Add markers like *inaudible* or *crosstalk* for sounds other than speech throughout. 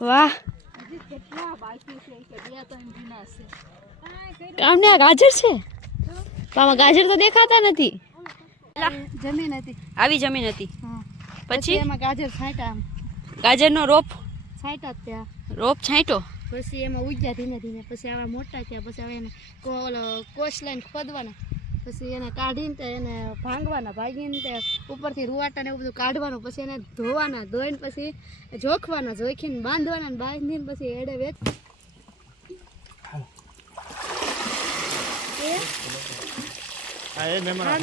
વાહ. હજી કેટલા બાકી છે કે બે ત્રણ જૂના છે કાંઈ કર્યું કામને આ ગાજર છે? આમાં ગાજર તો દેખાતા નથી. જમીન હતી. આવી જમીન હતી. હા. પછી? એમાં ગાજર છાંટા ગાજરનો રોપ? છાંટા ત્યાં. રોપ છાંટ્યો? પછી એમાં ઉગ્યા ધીમે ધીમે. પછી આવા મોટા થયા. પછી હવે એને કોશ લઈને ખોદવાના. પછી એને કાઢીને તે એને ભાંગવાના ભાંગીને તે ઉપરથી રૂવાટા ને એવું બધું કાઢવાનું પછી એને ધોવાના ધોઈને પછી જોખવાના જોખીને બાંધવાના બાંધીને પછી એડે વેચ આ એ મહેમાન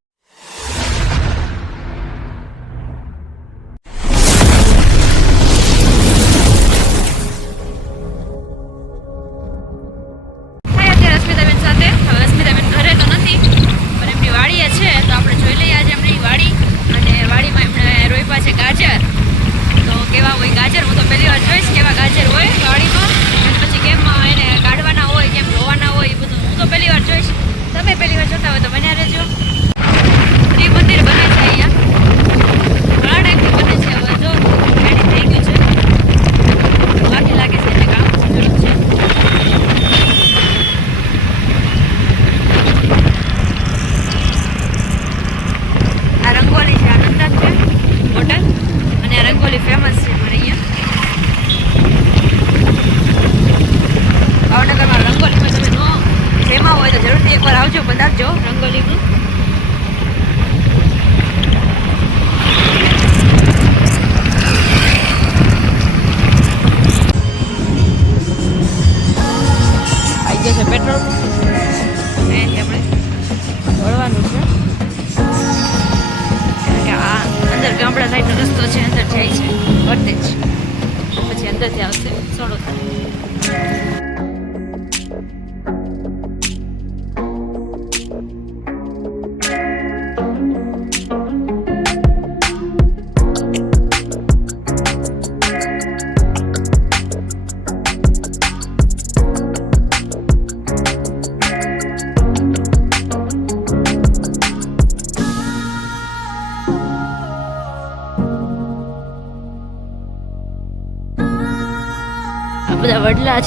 આવજો પધારજો. રંગોલીમાં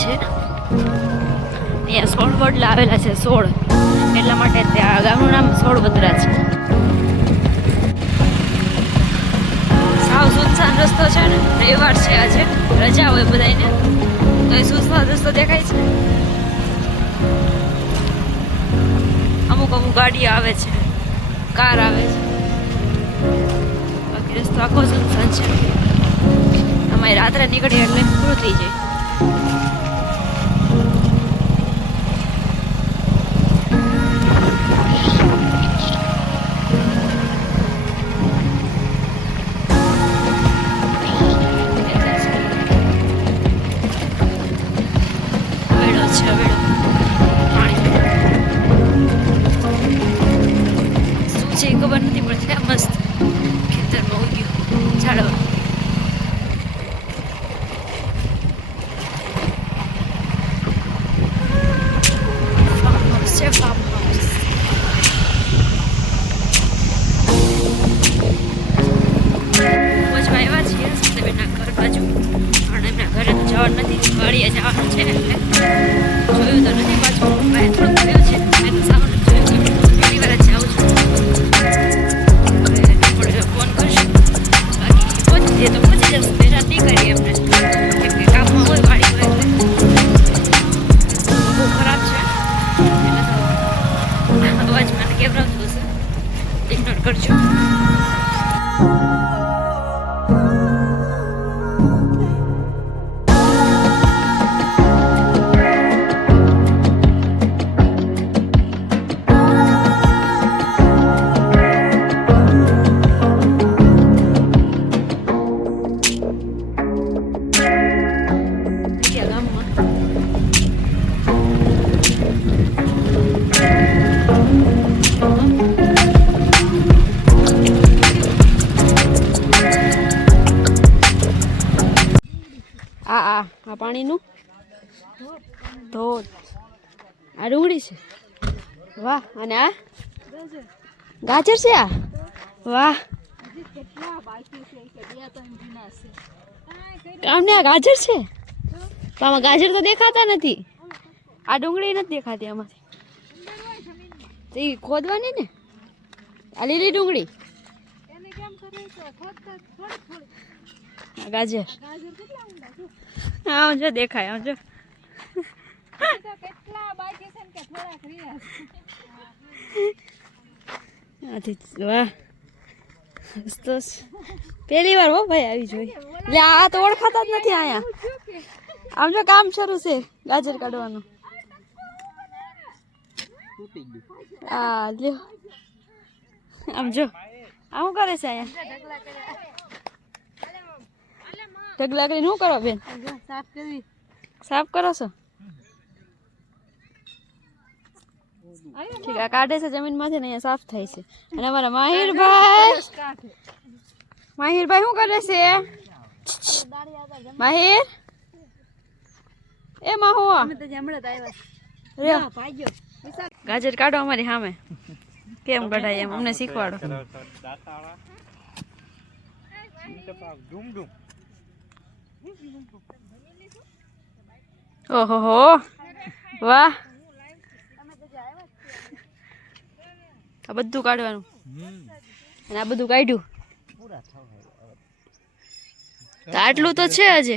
છે. અહીંયા સોળ વડલા આવેલા છે, સોળ. એટલા માટે ત્યાં ગામનું નામ સોળ વદરા છે. સાવ સુનસાન રસ્તો છે ને, રવિવાર છે આજે. રજા હોય બધાને તો એ સુનસાન રસ્તો દેખાય છે અમુક અમુક ગાડી આવે છે. કાર આવે છે. બાકી રસ્તો આખો સુનસાન છે. અમારી રાત્રે નીકળીએ એટલે પૂરું થઈ જાય. અવાજ મને કેવડાવતું હશે ઇગ્નોર કરજો. આ આ આ પાણીનું. ધોધ આ ડુંગળી છે. વાહ, અને આ? ગાજર છે આ? વાહ. કામને આ ગાજર છે? તો આમાં ગાજર તો દેખાતા નથી. આ ડુંગળી નથી દેખાતી આમાંથી. એ ખોદવાની ને? આ લીલી ડુંગળી. આ ગાજર. આમ જો દેખાય આમ જો, વાહ. તો પહેલી વાર હો ભાઈ આવી જોઈ. આ તો ઓળખાતા જ નથી અહીંયા આમ જો કામ શરૂ છે ગાજર કાઢવાનું. આ, લ્યો. આમ જો આ શું કરે છે અહીંયા ઢગલા કરીને શું કરો બેન? સાફ કરી. સાફ કરો છો? ઠીક આ કાઢે છે જમીનમાંથી ને અહીંયા સાફ થાય છે. અને અમારા માહિરભાઈ માહિરભાઈ શું કરે છે? માહિર? એ માહુઆ તો હમણાં આવ્યા ભાગ્યો. ગાજર કાઢો અમારી સામે. કેમ કઢાય એમ? અમને શીખવાડો. ઓહો હો વાહ. આ બધું કાઢવાનું. અને આ બધું કાઢ્યું. આટલું તો છે આજે.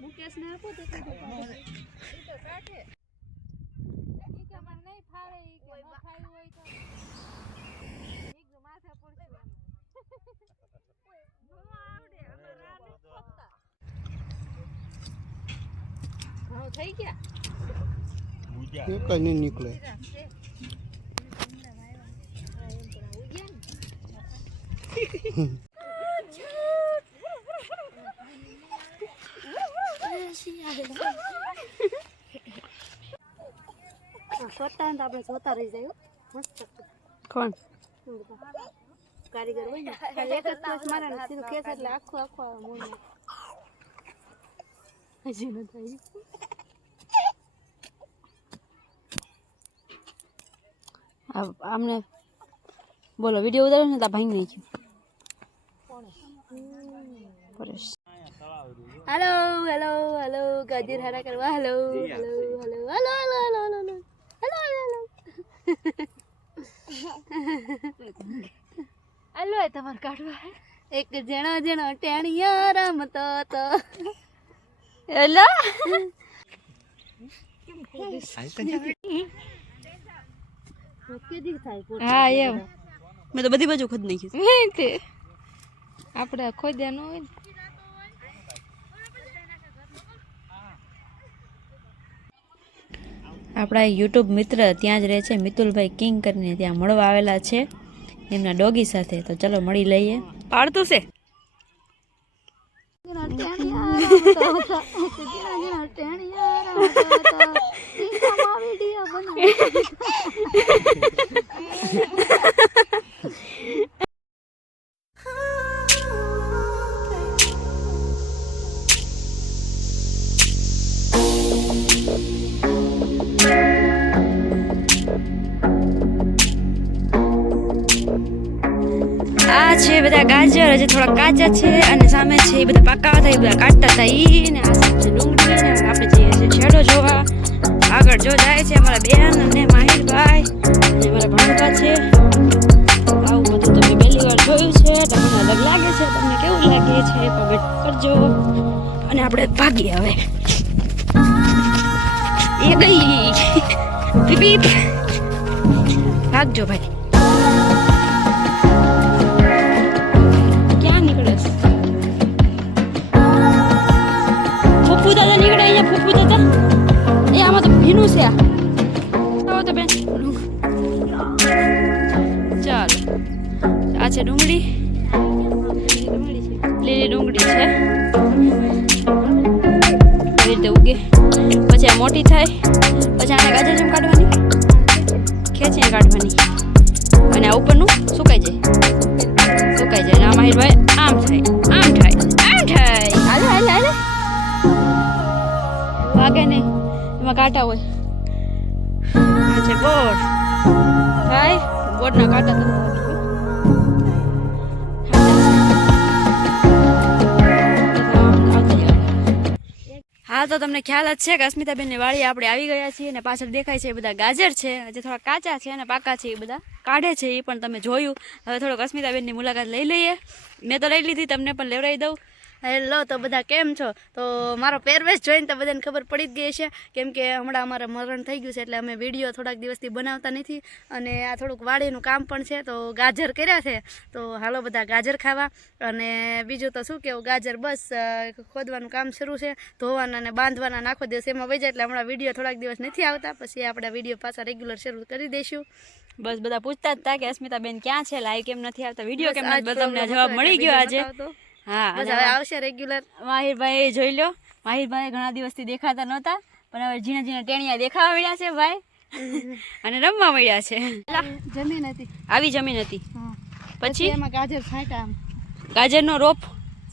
મુકેશ ને આપો તો થઈ ગયા કઈ નહીં નીકળે. *laughs* ખોટા ને તો આપણે જોતા રહી જાય કોણ? કારીગર હોય ને એક જ કેસ મારે ને સીધું કેસ એટલે આખું આખું આવે મોઢું. હજી ન થાય આમને બોલો વીડિયો ઉતાર્યો ને તા ભાઈ નાખ્યું પરેશ હેલો હેલો હેલો ગાજર હારા કરવા hello hello hello hello hello hello hello hello hello hello એ તમારે કાઢવા એક જણા જણા ટેણિયા રમતો તો હેલો? કેદી હા એમ. મેં તો બધી બાજુ ખોદ નાખી તે. આપણે ખોદ્યા ન હોય ને. આપણા યુટ્યુબ મિત્ર ત્યાં જ રહે છે મિતુલભાઈ કિંગ કરીને ત્યાં મળવા આવેલા છે. એમના ડોગી સાથે. તો ચલો મળી લઈએ. પાડતું છે. *laughs* બધા ગાજર, હજી થોડા કાચા છે અને સામે છે એ બધા પાકા હતા, એ બધા કાઢતા હતા ઈ ને આ સામે ડુંગળી ને આપણે જઈએ છીએ છેડો જોવા. આગળ જો જાય છે અમારા બેન અને માહિરભાઈ અને અમારા ભાણુભા છે. આવું બધું તમે પહેલી વાર જોયું છે, તમને અલગ લાગે છે, તમને કેવું લાગે છે કમેન્ટ કરજો. અને આપણે ભાગીએ હવે. એ ગઈ. ભાગજો ભાઈ. ફૂફુ દાદા એ આમાં તો ભીનું છે આ. તો બેન. ચાલો. આ છે ડુંગળી. લીલી ડુંગળી છે. એવી રીતે ઉગે. પછી આ મોટી થાય. પછી આને ગાજર જેમ કાઢવાની. ખેંચીને કાઢવાની. અને આ ઉપરનું સુકાઈ જાય. સુકાઈ જાય. અને આમ થાય કાંટા હોય. આ છે બોટ. થાય બોટના કાંટા તમને હા તો તમને ખ્યાલ જ છે કે અસ્મિતાબેનની વાળી આપણે આવી ગયા છીએ અને પાછળ દેખાય છે એ બધા ગાજર છે જે થોડા કાચા છે અને પાકા છે એ બધા કાઢે છે એ પણ તમે જોયું. હવે થોડોક અસ્મિતાબેનની મુલાકાત લઈ લઈએ. મેં તો લઈ લીધી તમને પણ લેવડાવી દઉં. હેલો તો બધા કેમ છો? તો મારો પહેરવેશ જોઈને તો બધાને ખબર પડી જ ગઈ છે કેમ કે હમણાં અમારે મરણ થઈ ગયું છે એટલે અમે વીડિયો થોડાક દિવસથી બનાવતા નથી. અને આ થોડુંક વાડીનું કામ પણ છે તો ગાજર કર્યા છે. તો હાલો બધા ગાજર ખાવા. અને બીજું તો શું કેવું ગાજર બસ ખોદવાનું કામ શરૂ છે. ધોવાના અને બાંધવાના નાખો દિવસ એમાં વહી જાય એટલે હમણાં વીડિયો થોડાક દિવસ નથી આવતા. પછી આપણે વીડિયો પાછા રેગ્યુલર શરૂ કરી દઈશું. બસ બધા પૂછતા જ હતા કે અસ્મિતાબેન ક્યાં છે? લાઈવ કેમ નથી આવતા? વીડિયો કેમ નથી? તમને જવાબ મળી ગયો આજે. હા બસ હવે આવશે રેગ્યુલર માહિરભાઈ જોઈ લો માહિરભાઈ ઘણા દિવસથી દેખાતા નહોતા પણ હવે ઝીણા ઝીણા ટેણિયા દેખાવા મળ્યા છે ભાઈ. *laughs* અને રમવા મળ્યા છે. જમીન હતી. આવી જમીન હતી. પછી? એમાં ગાજર છાંટા ગાજરનો રોપ?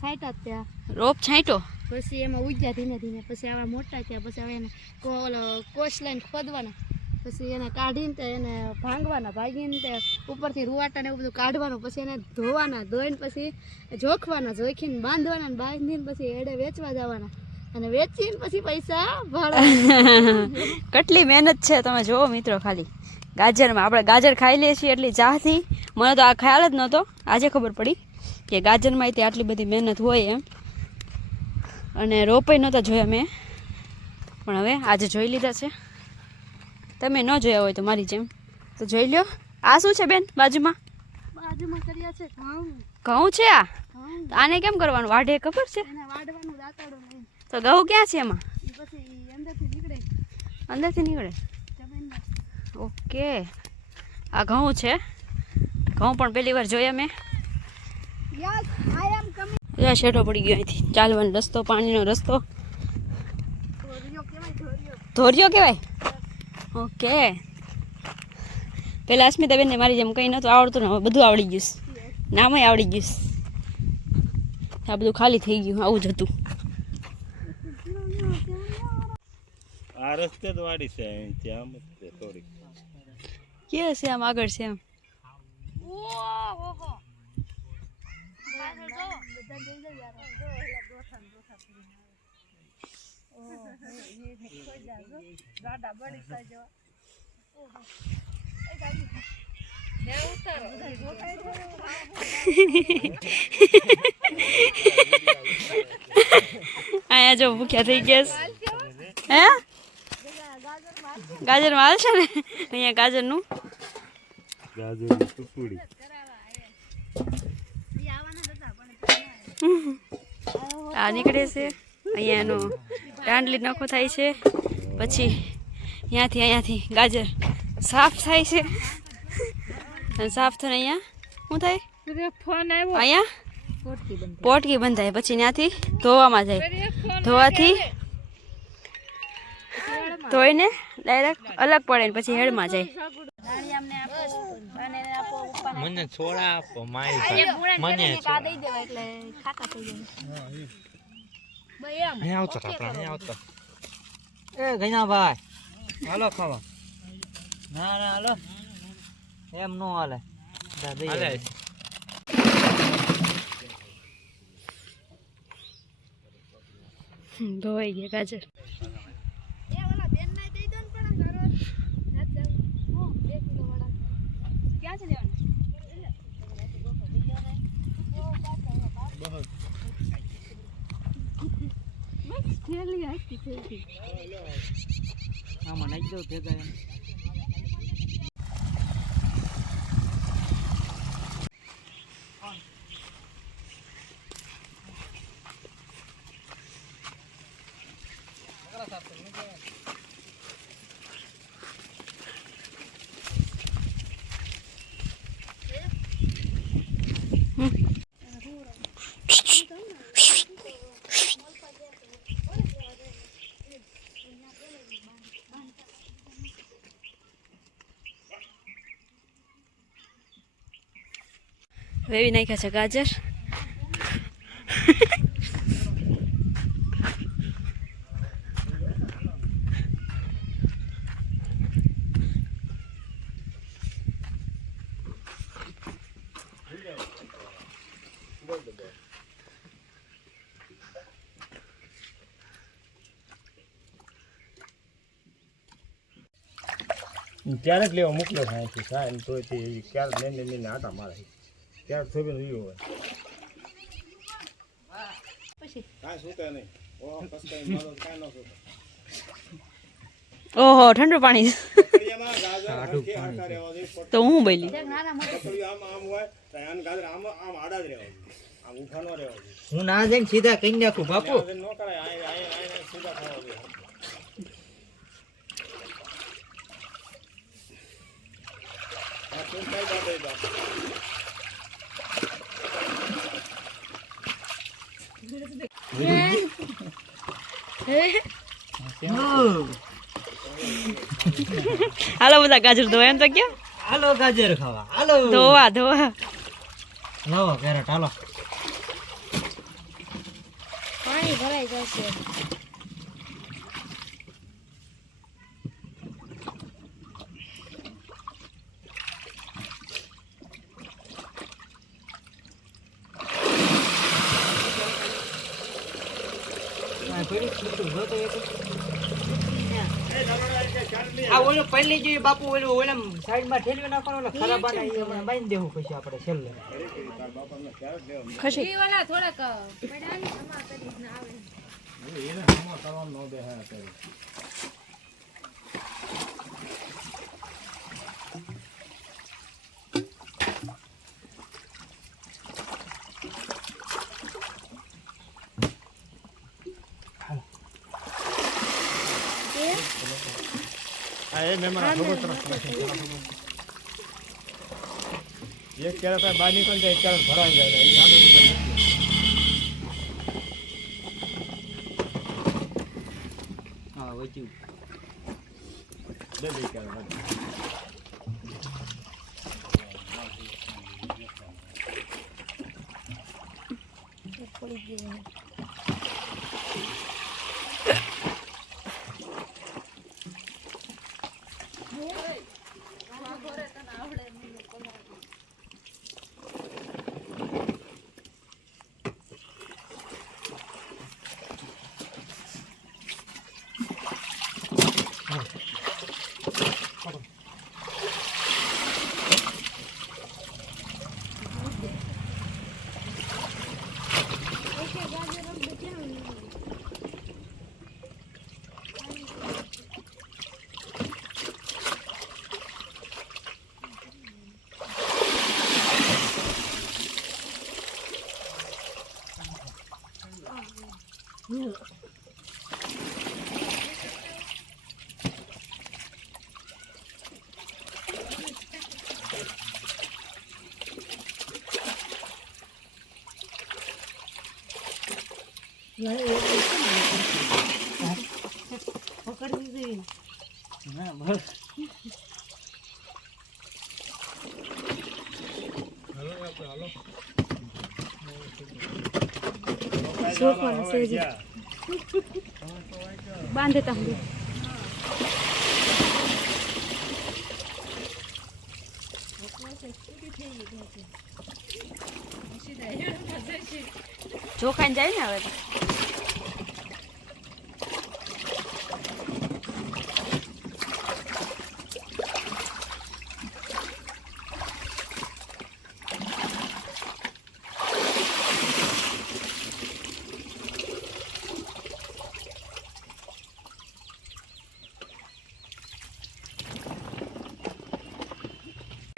છાંટા ત્યાં. રોપ છાંટ્યો? પછી એમાં ઉજ્યા ધીમે ધીમે. પછી આવા મોટા થયા પછી હવે એને કોશ લઈને ખોદવાના. પછી એને કાઢીને તે એને ભાંગવાના ભાંગીને તે ઉપરથી રૂવાટા ને એવું બધું કાઢવાનું, પછી એને ધોવાના, ધોઈને પછી જોખવાના, જોખીને બાંધવાના ને બાંધીને પછી એડે વેચવા જવાના. અને વેચીને પછી પૈસા ભાડા *laughs* કેટલી મહેનત છે તમે જુઓ મિત્રો ખાલી. ગાજરમાં આપણે ગાજર ખાઈ લઈએ છીએ એટલી ચાહથી મને તો આ ખ્યાલ જ નહોતો. આજે ખબર પડી કે ગાજરમાં તે આટલી બધી મહેનત હોય એમ. અને રોપાઈ નહોતા જોયા મેં. પણ હવે આજે જોઈ લીધા છે. તમે ન જોયા હોય તો મારી જેમ. તો જોઈ લ્યો. આ શું છે બેન બાજુમાં? બાજુમાં કર્યા છે ઘઉં. ઘઉં છે આ? આને કેમ કરવાનું? વાઢે ખબર છે? તો ઘઉં ક્યાં છે એમાં? અંદરથી નીકળે. ઓકે. આ ઘઉં છે. ઘઉં પણ પહેલી વાર જોયા મેં. ત્યાં શેઠો પડી ગયો અહીંથી. ચાલવાનો રસ્તો પાણીનો રસ્તો. ધોરિયો કેવાય કહેવાય ઓકે. પહેલાં અસ્મિતાબેનને મારી જેમ કંઈ નહોતું આવડતું ને હવે બધું આવડી ગયું છે. નામય આવડી ગયું છે. આ બધું ખાલી થઈ ગયું આવું જ હતું. આ રસ્તે જ વાડી છે અહીંથી છે થોડીક. કે છે આમ આગળ છે એમ? અહીંયા જો ભૂખ્યા થઈ ગયા. હે? ગાજર માલ છે ને? અહીંયા ગાજરનું. ગાજર ટુકડી આ નીકળે છે. અહીંયા એનો દાંડલી નખો થાય છે. પછી અહીંયાથી અહીંયાથી ગાજર સાફ થાય છે. અને સાફ થઈને અહીંયા શું થાય? ફોન આવ્યો. અહીંયા પોટકી બંધાય. પછી ત્યાંથી ધોવામાં જાય ધોવાથી ધોઈને ડાયરેક્ટ અલગ પડે ને પછી હેડમાં જાય. મને છોડા આપો માય મને દઈ દેવા એટલે ખાતા થઈ જાય. અહીં આવતો આપણા અહીં આવતો એ ગઈના ભાઈ. હાલો ખાવા. ના ના હાલો. એમ નો હાલે. હાલે. ધોવાઈ ગયા ગાજર એ ઓલા બેન ને દઈ દો ને પણ ઘરો નથી જવું હું બે કિલો વાળા ક્યાં છે લેવાનું થેલી આખી થેલી આમાં નાખી દઉં ભેગા એમ. વેવી નાખ્યા છે ગાજર ક્યારેક લેવા મોકલ્યો સાહેબ તો તે ક્યારેક લઈને લઈને આટા મારે. ક્યારેક થોડી રહ્યું હોય. ઓહો પસ્તાઈ મારો કાંઈ ન સુતે. ઓહો ઠંડુ પાણી. તો હું બોલી? એક નાના મોટા. કકડીયું આમ આમ હોય તો આમ આમ આડા જ રહેવા આમ ઊભા ન રહેવા હું ના જઈને સીધા કઈ નાખું બાપુ? સીધા સુધી ન કરાય આય આય આય સીધા થવા જોઈએ આ તું કઈ બાબે બાપ હાલો બધા ગાજર ધોવા એમ તો ક્યાં? હાલો ગાજર ખાવા. હાલો. ધોવા ધોવા. લાવો કેરેટ હાલો. પાણી ભરાઈ જશે આ પડી છૂટું જોતો એક. આ પહેલી જોઈએ બાપુ ઓલું ઓલા સાઈડમાં ઠેલવી નાખવાનો ઓલા ખરાબ આને હમણાં બાંધી દેવું પછી આપણે છેલ્લે. ખસી. ઈ વાલા થોડાક પડાની અમા કરી ના આવે. એને હમણાં કરવાનો ન દે હા અત્યારે હા એ મહેમાન ખબર તરફ એક ક્યારેક બહાર નીકળી જાય એક ક્યારેક ભરાઈ જાય. હા વચ્યું. બે દે ક્યારેક બાંધે તમે ચોખાઈને જાય ને હવે તો.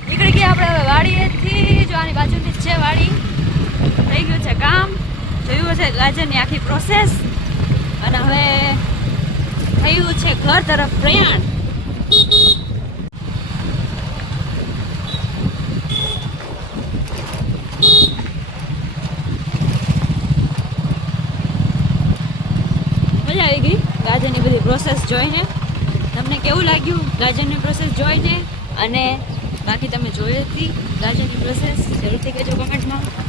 નીકળી ગયા આપણે હવે વાડીએથી જો આની બાજુની છે વાડી. થઈ ગયું છે કામ. જોયું છે ગાજરની આખી પ્રોસેસ અને હવે થયું છે ઘર તરફ પ્રયાણ. મજા આવી ગઈ ગાજરની બધી પ્રોસેસ જોઈને. તમને કેવું લાગ્યું ગાજરની પ્રોસેસ જોઈને? અને બાકી તમે જોઈ હતી ગાજરની પ્રોસેસ જરૂરથી કહેજો કમેન્ટમાં